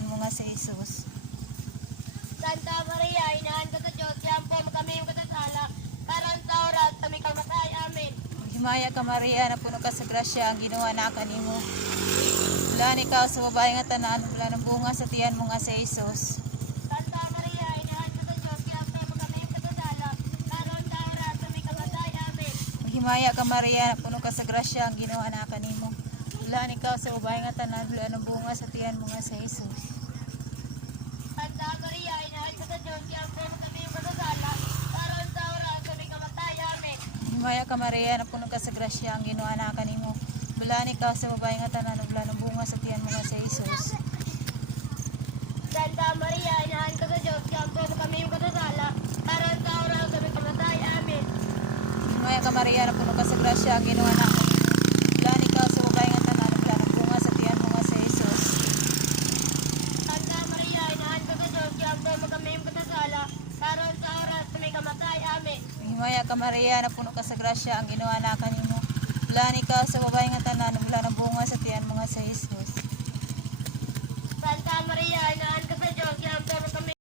tiyan mo nga sa Jesus. Santa Maria, inahan ka sa Diyos, yan po kami yung katasala, karon sa oras kami kamatay. Amen. Himaya ka Maria, na puno ka sa grasya, ang ginawa na kanimo. Bulan ikaw sa babae nga tanan, bulan ang bunga sa tiyan mo nga sa Jesus. Santa Maria, inahan ka sa Diyos, yan po kami yung katasala, karon sa oras kami kamatay. Amen. Himaya ka Maria, na puno ka sa grasya, ang ginawa na kanimo. Bulan ikaw sa babae nga tanan, bulan ang bunga sa tiyan mo nga sa Jesus. Santa Maria, inahan ka sa Diyos, yan po kami yung katasala, karon sa oras kami kamatay. Amen. Himaya ka Maria, na puno ka sa grasya, ang ginawa na kanimo. Bulan ikaw sa babae nga tanan, bulan ang bunga sa tiyan mo nga sa Jesus. Santa Maria, inahan ka sa Diyos, yan po kami yung katasala, karon sa oras kami kamatay. Amen. Himaya ka Maria, na puno ka sa grasya, ang ginawa na kanimo. Bulan ikaw sa babae nga tanan, bulan ang bunga sa tiyan mo nga sa Jesus. Santa Maria, inahan ka sa Diyos, yan po kami yung katasala, karon sa oras kami kamatay. Amen. Himaya ka Maria, na puno ka sa grasya, ang ginawa na kanimo. Bulan ikaw sa babae nga tanan, bulan ang bunga sa tiyan mo nga sa Jesus.